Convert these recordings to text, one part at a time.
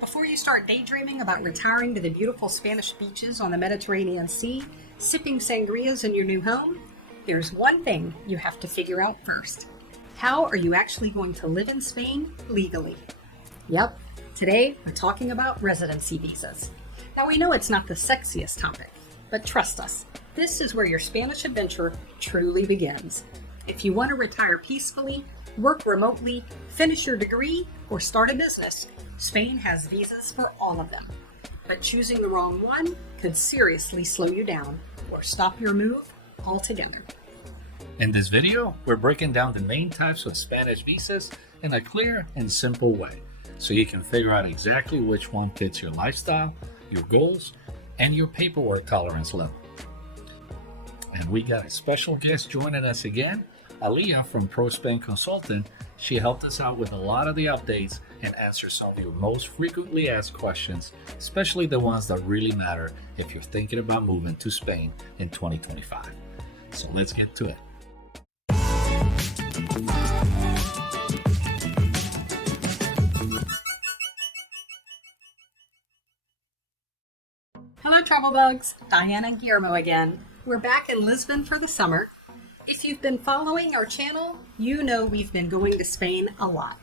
Before you start daydreaming about retiring to the beautiful Spanish beaches on the Mediterranean Sea, sipping sangrias in your new home, there's one thing you have to figure out first. How are you actually going to live in Spain legally? Yep, today we're talking about residency visas. Now we know it's not the sexiest topic, but trust us, this is where your Spanish adventure truly begins. If you want to retire peacefully, work remotely, finish your degree, or start a business, Spain has visas for all of them. But choosing the wrong one could seriously slow you down or stop your move altogether. In this video, we're breaking down the main types of Spanish visas in a clear and simple way, so you can figure out exactly which one fits your lifestyle, your goals, and your paperwork tolerance level. And we got a special guest joining us again, Alia from Pro Spain Consulting. She helped us out with a lot of the updates and answered some of your most frequently asked questions, especially the ones that really matter if you're thinking about moving to Spain in 2025. So let's get to it. Hello travel bugs, Dianne and Guillermo again. We're back in Lisbon for the summer. If you've been following our channel, you know we've been going to Spain a lot.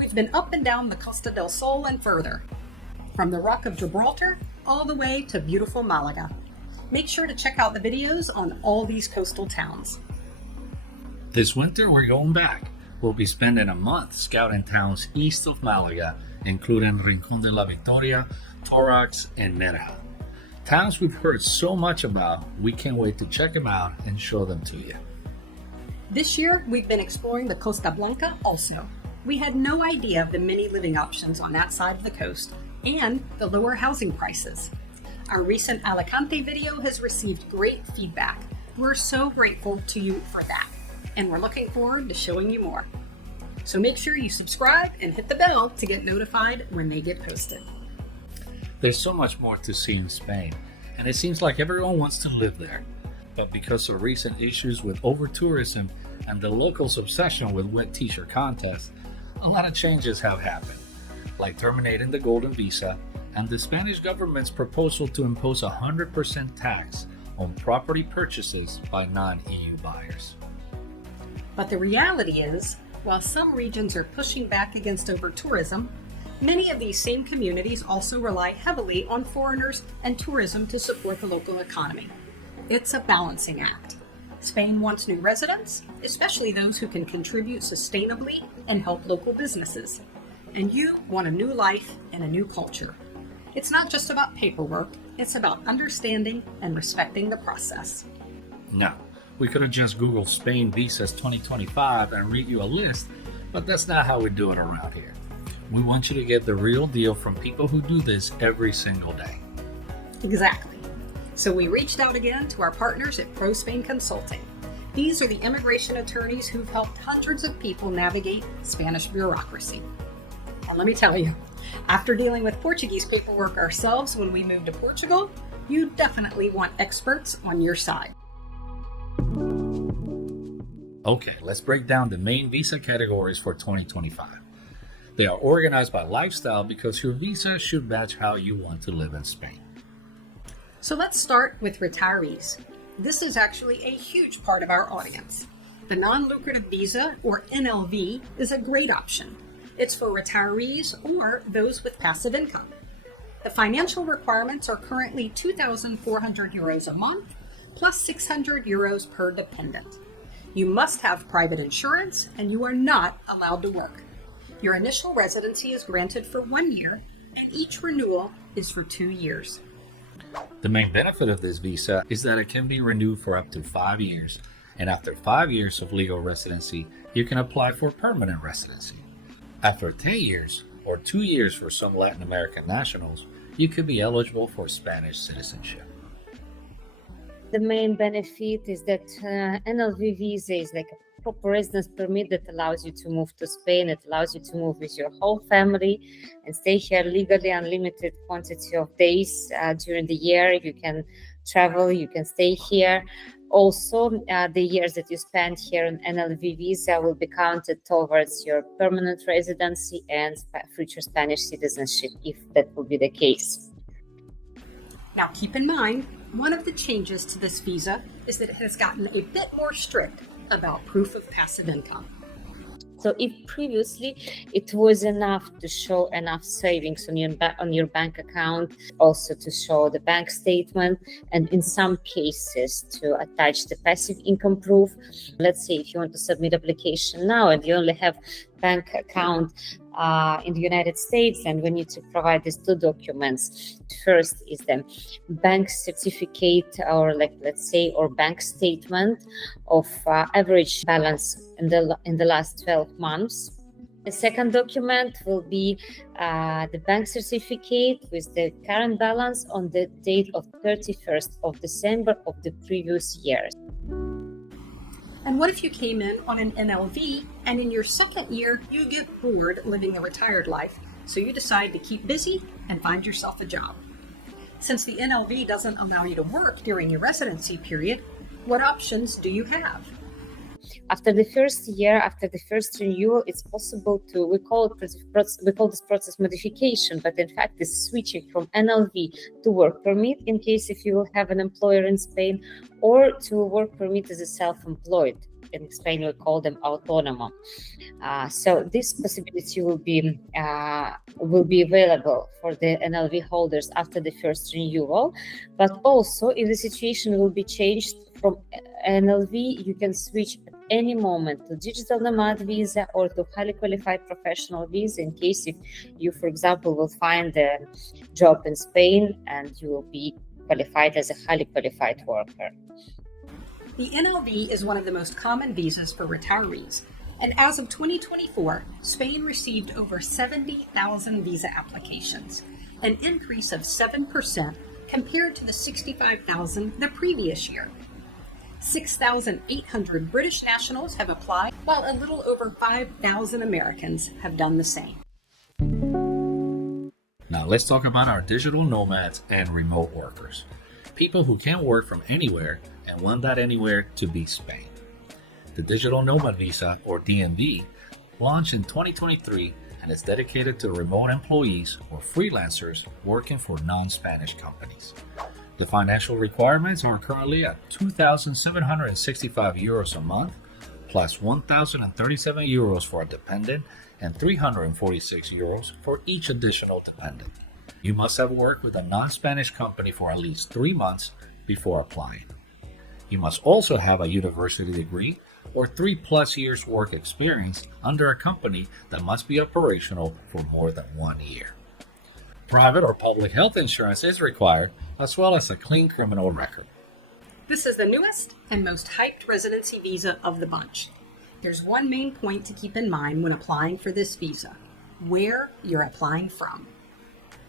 We've been up and down the Costa del Sol and further, from the Rock of Gibraltar all the way to beautiful Malaga. Make sure to check out the videos on all these coastal towns. This winter, we're going back. We'll be spending a month scouting towns east of Malaga, including Rincón de la Victoria, Torrox, and Nerja. Towns we've heard so much about, we can't wait to check them out and show them to you. This year, we've been exploring the Costa Blanca also. We had no idea of the many living options on that side of the coast and the lower housing prices. Our recent Alicante video has received great feedback. We're so grateful to you for that, and we're looking forward to showing you more. So make sure you subscribe and hit the bell to get notified when they get posted. There's so much more to see in Spain, and it seems like everyone wants to live there. But because of recent issues with over-tourism and the locals' obsession with wet t-shirt contests, a lot of changes have happened, like terminating the golden visa and the Spanish government's proposal to impose 100% tax on property purchases by non-EU buyers. But the reality is, while some regions are pushing back against over-tourism, many of these same communities also rely heavily on foreigners and tourism to support the local economy. It's a balancing act. Spain wants new residents, especially those who can contribute sustainably and help local businesses. And you want a new life and a new culture. It's not just about paperwork, it's about understanding and respecting the process. Now, we could have just Googled Spain Visas 2025 and read you a list, but that's not how we do it around here. We want you to get the real deal from people who do this every single day. Exactly. So we reached out again to our partners at Pro Spain Consulting. These are the immigration attorneys who've helped hundreds of people navigate Spanish bureaucracy. And let me tell you, after dealing with Portuguese paperwork ourselves when we moved to Portugal, you definitely want experts on your side. Okay, let's break down the main visa categories for 2025. They are organized by lifestyle because your visa should match how you want to live in Spain. So let's start with retirees. This is actually a huge part of our audience. The non-lucrative visa, or NLV, is a great option. It's for retirees or those with passive income. The financial requirements are currently €2,400 a month, plus €600 per dependent. You must have private insurance, and you are not allowed to work. Your initial residency is granted for 1 year, and each renewal is for 2 years. The main benefit of this visa is that it can be renewed for up to 5 years, and after 5 years of legal residency, you can apply for permanent residency. After 10 years, or 2 years for some Latin American nationals, you could be eligible for Spanish citizenship. The main benefit is that NLV visa is like a proper residence permit that allows you to move to Spain. It allows you to move with your whole family and stay here legally unlimited quantity of days during the year. You can travel, you can stay here. Also, the years that you spend here on NLV visa will be counted towards your permanent residency and future Spanish citizenship, if that will be the case. Now, keep in mind, one of the changes to this visa is that it has gotten a bit more strict about proof of passive income. So if previously it was enough to show enough savings on your bank account, also to show the bank statement, and in some cases to attach the passive income proof. Let's say if you want to submit application now and you only have bank account in the United States, and we need to provide these two documents. First is the bank certificate, or or bank statement of average balance in the last 12 months. The second document will be the bank certificate with the current balance on the date of 31st of December of the previous year. And what if you came in on an NLV and in your second year you get bored living the retired life, so you decide to keep busy and find yourself a job? Since the NLV doesn't allow you to work during your residency period, what options do you have? After the first year, after the first renewal, it's possible to, we call this process modification, but in fact it's switching from NLV to work permit in case if you will have an employer in Spain, or to work permit as a self-employed. In Spain we call them Autónomo. So this possibility will be available for the NLV holders after the first renewal, but also if the situation will be changed from NLV, you can switch at any moment to digital nomad visa or to highly qualified professional visa in case if you, for example, will find a job in Spain and you will be qualified as a highly qualified worker. The NLV is one of the most common visas for retirees, and as of 2024, Spain received over 70,000 visa applications, an increase of 7% compared to the 65,000 the previous year. 6,800 British nationals have applied, while a little over 5,000 Americans have done the same. Now let's talk about our digital nomads and remote workers. People who can work from anywhere and want that anywhere to be Spain. The Digital Nomad Visa, or DNV, launched in 2023 and is dedicated to remote employees or freelancers working for non-Spanish companies. The financial requirements are currently at 2,765 euros a month, plus 1,037 euros for a dependent and 346 euros for each additional dependent. You must have worked with a non-Spanish company for at least 3 months before applying. You must also have a university degree or 3+ years work experience under a company that must be operational for more than 1 year. Private or public health insurance is required, as well as a clean criminal record. This is the newest and most hyped residency visa of the bunch. There's one main point to keep in mind when applying for this visa: where you're applying from.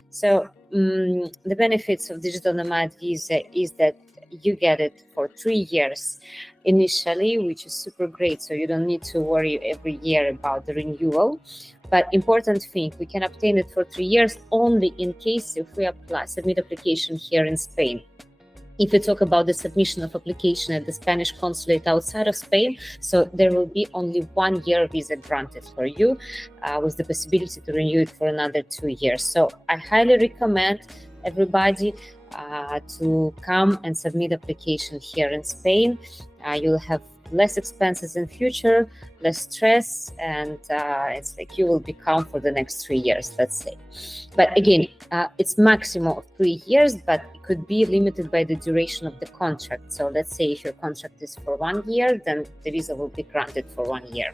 So the benefits of digital nomad visa is that you get it for 3 years initially, which is super great. So you don't need to worry every year about the renewal. But important thing, we can obtain it for 3 years only in case if we submit application here in Spain. If we talk about the submission of application at the Spanish consulate outside of Spain, so there will be only 1 year visa granted for you, with the possibility to renew it for another 2 years. So I highly recommend everybody to come and submit application here in Spain. You'll have less expenses in future, less stress, and it's like you will be calm for the next 3 years, let's say. But again, it's maximum of 3 years, but it could be limited by the duration of the contract. So let's say if your contract is for 1 year, then the visa will be granted for 1 year.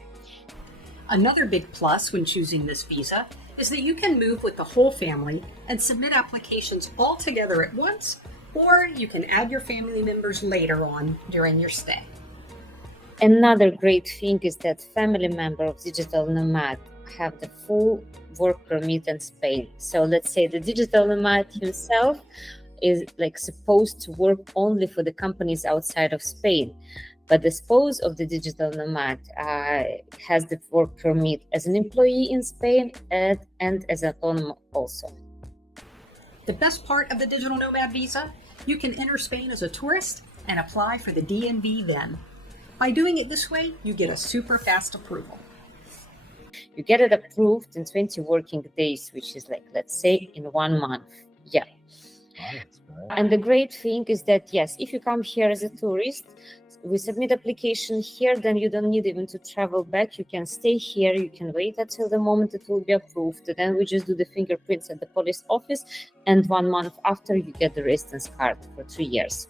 Another big plus when choosing this visa is that you can move with the whole family and submit applications all together at once, or you can add your family members later on during your stay. Another great thing is that family member of digital nomad have the full work permit in Spain. So let's say the digital nomad himself is like supposed to work only for the companies outside of Spain, but the spouse of the digital nomad has the work permit as an employee in Spain and as Autónomo also. The best part of the digital nomad visa, you can enter Spain as a tourist and apply for the DNV then. By doing it this way, you get a super fast approval. You get it approved in 20 working days, which is like, let's say, in 1 month. Yeah. And the great thing is that, yes, if you come here as a tourist, we submit application here, then you don't need even to travel back. You can stay here. You can wait until the moment it will be approved. Then we just do the fingerprints at the police office. And 1 month after, you get the residence card for 3 years.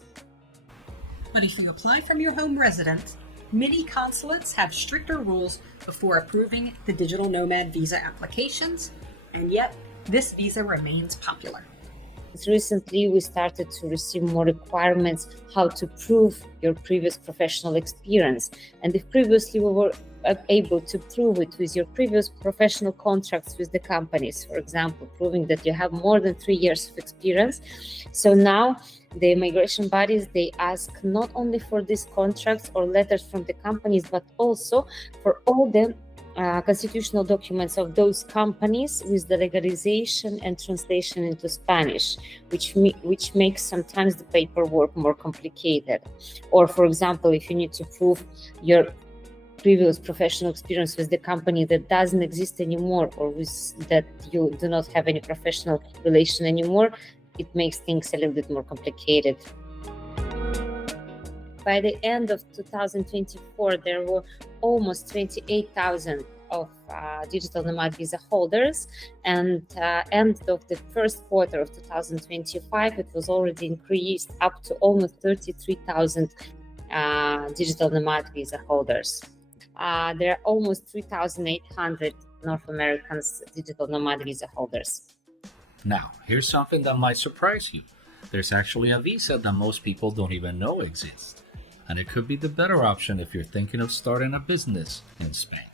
But if you apply from your home residence, many consulates have stricter rules before approving the digital nomad visa applications. And yet, this visa remains popular. Recently, we started to receive more requirements how to prove your previous professional experience. And if previously we were able to prove it with your previous professional contracts with the companies, for example, proving that you have more than 3 years of experience. So now the immigration bodies, they ask not only for these contracts or letters from the companies, but also for all the constitutional documents of those companies with the legalization and translation into Spanish, which makes sometimes the paperwork more complicated. Or, for example, if you need to prove your previous professional experience with the company that doesn't exist anymore, or with that you do not have any professional relation anymore, it makes things a little bit more complicated. By the end of 2024, there were almost 28,000 of digital nomad visa holders, and end of the first quarter of 2025, it was already increased up to almost 33,000 digital nomad visa holders. There are almost 3,800 North Americans digital nomad visa holders. Now, here's something that might surprise you. There's actually a visa that most people don't even know exists. And it could be the better option if you're thinking of starting a business in Spain.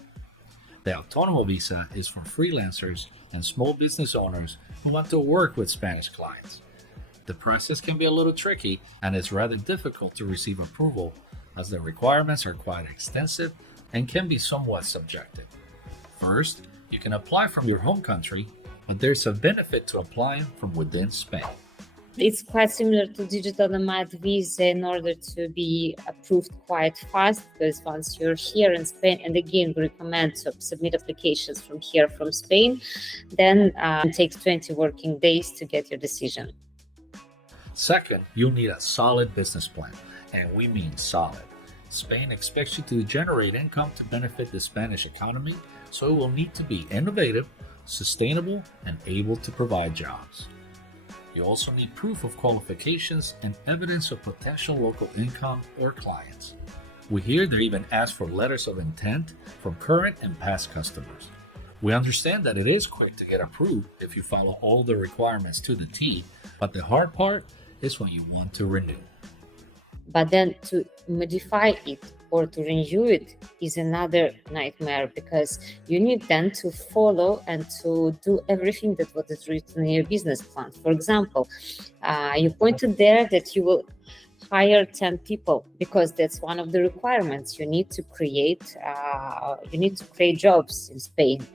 The Autónomo visa is for freelancers and small business owners who want to work with Spanish clients. The process can be a little tricky and it's rather difficult to receive approval as the requirements are quite extensive and can be somewhat subjective. First, you can apply from your home country, but there's a benefit to applying from within Spain. It's quite similar to digital nomad visa in order to be approved quite fast, because once you're here in Spain, and again, we recommend to submit applications from here, from Spain, then it takes 20 working days to get your decision. Second, you'll need a solid business plan, and we mean solid. Spain expects you to generate income to benefit the Spanish economy, so it will need to be innovative, sustainable, and able to provide jobs. You also need proof of qualifications and evidence of potential local income or clients. We hear they even ask for letters of intent from current and past customers. We understand that it is quick to get approved if you follow all the requirements to the T, but the hard part is when you want to renew. But then to modify it or to renew it is another nightmare, because you need then to follow and to do everything that what is written in your business plan. For example, you pointed there that you will hire 10 people because that's one of the requirements. You need to create jobs in Spain.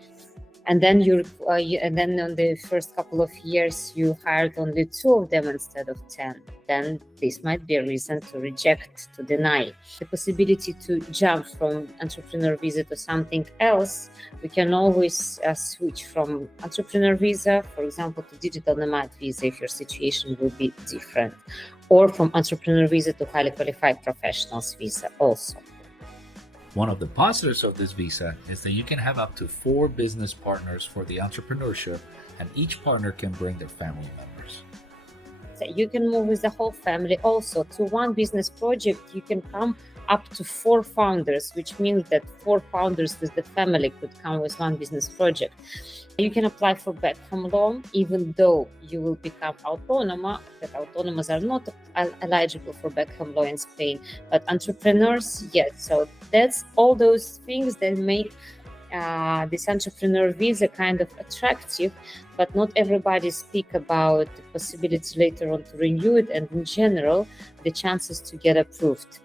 And then and then on the first couple of years, you hired only 2 of them instead of 10. Then this might be a reason to reject, to deny. The possibility to jump from entrepreneur visa to something else, we can always switch from entrepreneur visa, for example, to digital nomad visa if your situation will be different, or from entrepreneur visa to highly qualified professionals visa also. One of the positives of this visa is that you can have up to 4 business partners for the entrepreneurship, and each partner can bring their family members. So you can move with the whole family. Also, to one business project, you can come up to 4 founders, which means that 4 founders with the family could come with one business project. You can apply for back home loan, even though you will become Autónomo, but Autónomos are not eligible for back home loan in Spain, but entrepreneurs, yes. So that's all those things that make this entrepreneur visa kind of attractive, but not everybody speak about the possibility later on to renew it, and in general, the chances to get approved.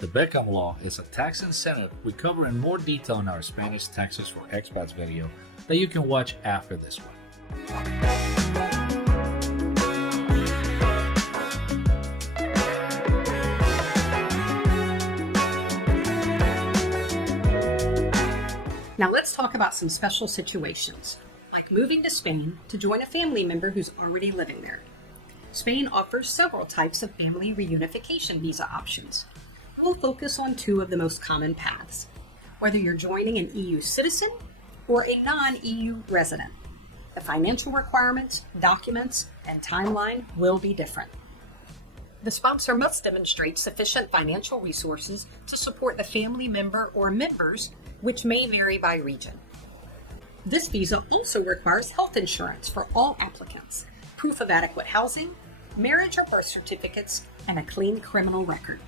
The Beckham Law is a tax incentive we cover in more detail in our Spanish Taxes for Expats video that you can watch after this one. talk about some special situations, like moving to Spain to join a family member who's already living there. Spain offers several types of family reunification visa options. We'll focus on two of the most common paths, whether you're joining an EU citizen or a non-EU resident. The financial requirements, documents, and timeline will be different. The sponsor must demonstrate sufficient financial resources to support the family member or members, which may vary by region. This visa also requires health insurance for all applicants, proof of adequate housing, marriage or birth certificates, and a clean criminal record.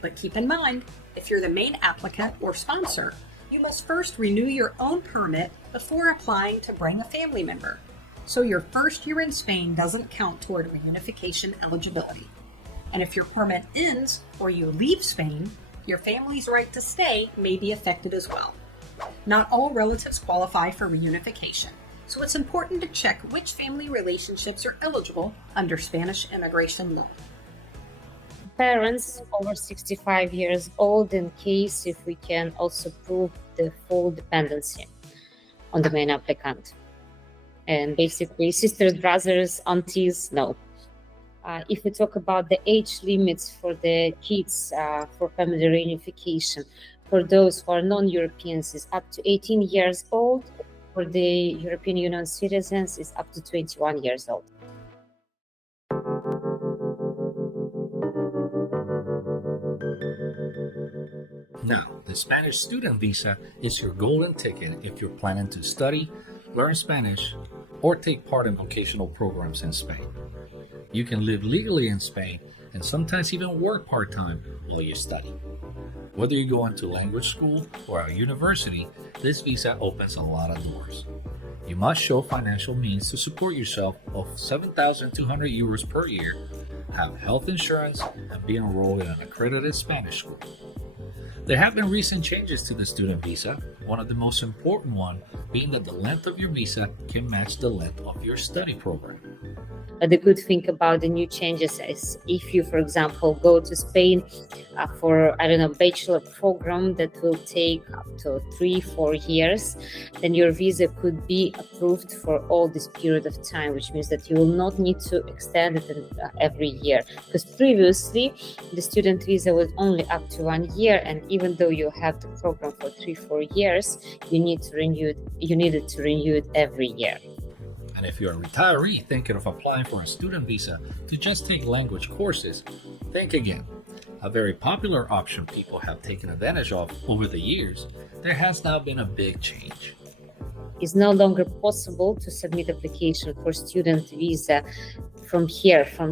But keep in mind, if you're the main applicant or sponsor, you must first renew your own permit before applying to bring a family member. So your first year in Spain doesn't count toward reunification eligibility. And if your permit ends or you leave Spain, your family's right to stay may be affected as well. Not all relatives qualify for reunification, so it's important to check which family relationships are eligible under Spanish immigration law. Parents over 65 years old, in case if we can also prove the full dependency on the main applicant. And basically sisters, brothers, aunties, no. If we talk about the age limits for the kids for family reunification, for those who are non-Europeans is up to 18 years old. For the European Union citizens is up to 21 years old. Now, the Spanish student visa is your golden ticket if you're planning to study, learn Spanish, or take part in vocational programs in Spain. You can live legally in Spain and sometimes even work part-time while you study. Whether you go into language school or a university, this visa opens a lot of doors. You must show financial means to support yourself of 7,200 euros per year, have health insurance, and be enrolled in an accredited Spanish school. There have been recent changes to the student visa, one of the most important one being that the length of your visa can match the length of your study program. The good thing about the new changes is if you, for example, go to Spain for, bachelor program that will take up to 3-4 years, then your visa could be approved for all this period of time, which means that you will not need to extend it every year. Because previously, the student visa was only up to 1 year, and even though you have the program for 3-4 years, you needed to renew it every year. And if you're a retiree thinking of applying for a student visa to just take language courses, think again. A very popular option people have taken advantage of over the years, there has now been a big change. It's no longer possible to submit application for student visa from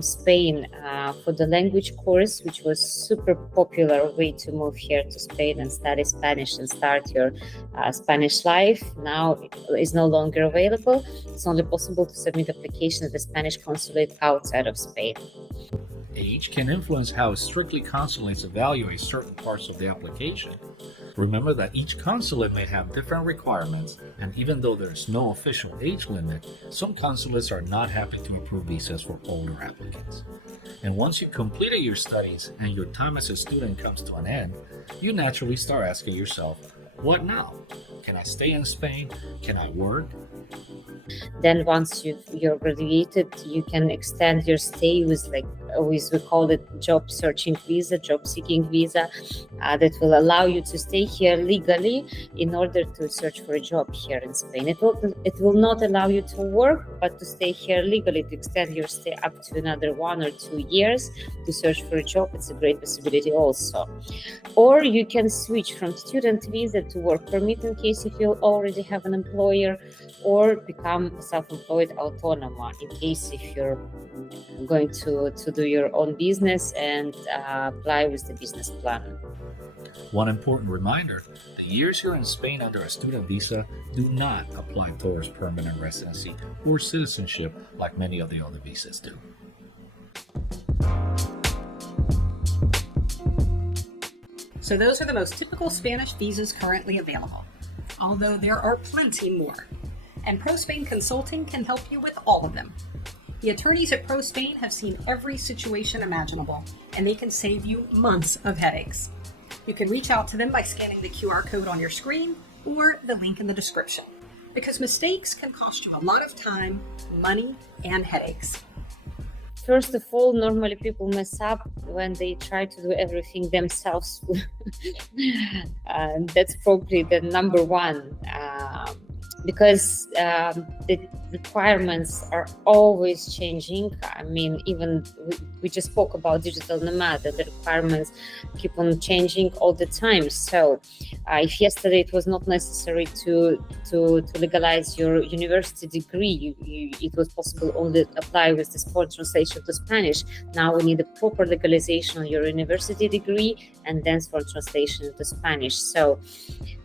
Spain, for the language course, which was super popular way to move here to Spain and study Spanish and start your Spanish life. Now it is no longer available. It's only possible to submit application at the Spanish consulate outside of Spain. Age can influence how strictly consulates evaluate certain parts of the application. Remember that each consulate may have different requirements, and even though there's no official age limit, some consulates are not happy to approve visas for older applicants. And once you've completed your studies and your time as a student comes to an end, you naturally start asking yourself, what now? Can I stay in Spain? Can I work? Then once you're graduated, you can extend your stay with, we call it job searching visa, job seeking visa, that will allow you to stay here legally in order to search for a job here in Spain. It will not allow you to work, but to stay here legally, to extend your stay up to another 1 or 2 years to search for a job. It's a great possibility also. Or you can switch from student visa to work permit in case if you already have an employer, or become self-employed Autónomo in case if you're going to do your own business and apply with the business plan. One important reminder, the years you're in Spain under a student visa do not apply towards permanent residency or citizenship like many of the other visas do. So those are the most typical Spanish visas currently available, although there are plenty more. And Pro Spain Consulting can help you with all of them. The attorneys at Pro Spain have seen every situation imaginable, and they can save you months of headaches. You can reach out to them by scanning the QR code on your screen or the link in the description, because mistakes can cost you a lot of time, money, and headaches. First of all, normally people mess up when they try to do everything themselves. That's probably the number one, because the requirements are always changing. I mean, even we just spoke about digital nomad, that the requirements keep on changing all the time. So if yesterday it was not necessary to legalize your university degree, it was possible only apply with this foreign translation to Spanish. Now we need a proper legalization on your university degree and then foreign translation to Spanish. So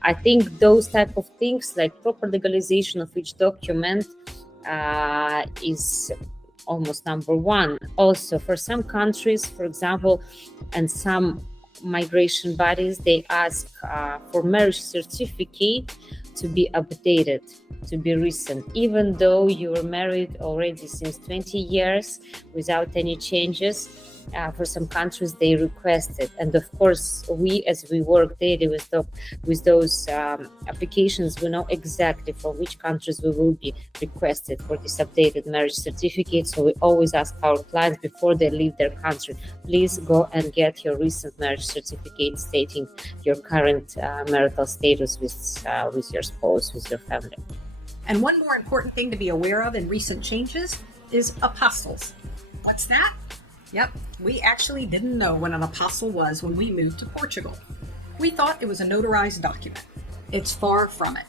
I think those type of things, like proper legalization of each document, is almost number one. Also, for some countries, for example, and some migration bodies, they ask for marriage certificate to be updated, to be recent, even though you were married already since 20 years without any changes. For some countries, they request it. And of course, as we work daily with those applications, we know exactly from which countries we will be requested for this updated marriage certificate. So we always ask our clients before they leave their country, please go and get your recent marriage certificate stating your current marital status with your spouse, with your family. And one more important thing to be aware of in recent changes is apostles. What's that? Yep, we actually didn't know what an apostle was when we moved to Portugal. We thought it was a notarized document. It's far from it.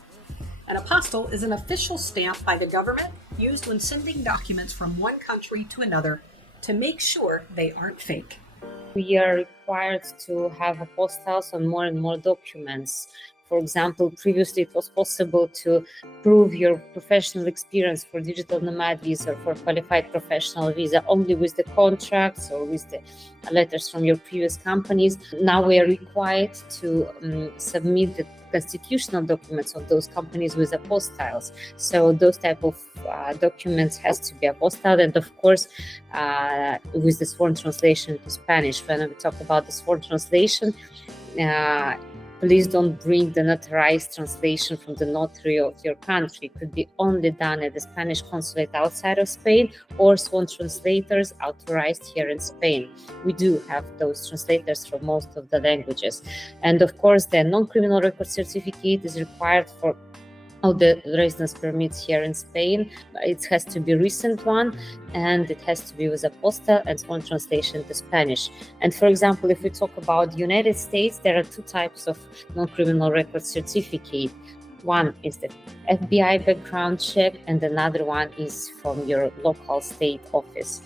An apostle is an official stamp by the government used when sending documents from one country to another to make sure they aren't fake. We are required to have apostilles on more and more documents. For example, previously it was possible to prove your professional experience for digital nomad visa or for qualified professional visa only with the contracts or with the letters from your previous companies. Now we are required to submit the constitutional documents of those companies with apostilles. So those type of documents has to be apostilled, and of course with the sworn translation to Spanish. When we talk about the sworn translation, please don't bring the notarized translation from the notary of your country. It could be only done at the Spanish consulate outside of Spain or sworn translators authorized here in Spain. We do have those translators from most of the languages. And of course, the non-criminal record certificate is required for all the residence permits here in Spain. It has to be a recent one, and it has to be with apostille and sworn translation to Spanish. And for example, if we talk about the United States, there are two types of non-criminal record certificate. One is the FBI background check, and another one is from your local state office.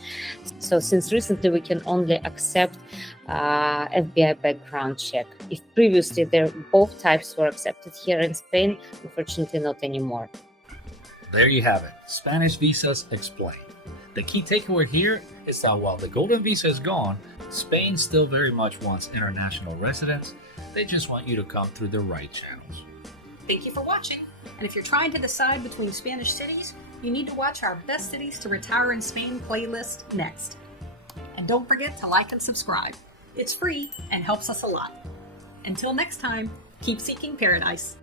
So since recently we can only accept FBI background check. If previously both types were accepted here in Spain, unfortunately not anymore. There you have it. Spanish visas explained. The key takeaway here is that while the golden visa is gone, Spain still very much wants international residents. They just want you to come through the right channels. Thank you for watching. And if you're trying to decide between Spanish cities, you need to watch our Best Cities to Retire in Spain playlist next. And don't forget to like and subscribe. It's free and helps us a lot. Until next time, keep seeking paradise.